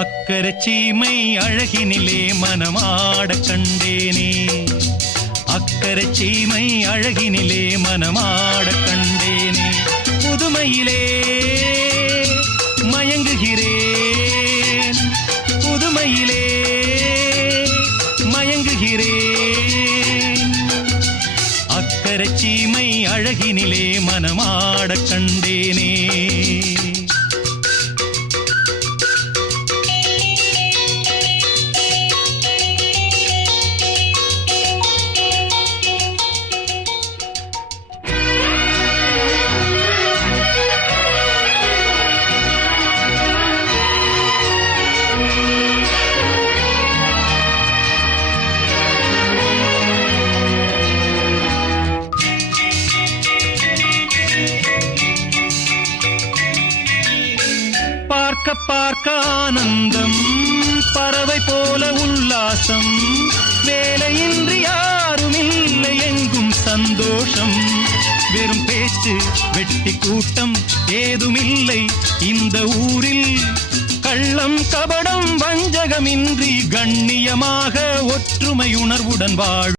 அக்கரை சீமை அழகினிலே மனமாடக் கண்டேனே. அக்கரை சீமை அழகினிலே மனமாடக் கண்டேனே. புதுமையிலே மயங்குகிறேன், புதுமையிலே மயங்குகிறேன். அக்கரை சீமை அழகினிலே மனமாடக் கண்டேனே. பார்க்க பார்க்க ஆனந்தம், பறவை போல உல்லாசம், வேலையின்றி யாரும் இல்லை எங்கும் சந்தோஷம். வெறும் பேச்சு வெட்டி கூட்டம் ஏதுமில்லை இந்த ஊரில். கள்ளம் கபடம் வஞ்சகமின்றி கண்ணியமாக ஒற்றுமை உணர்வுடன் வாழ்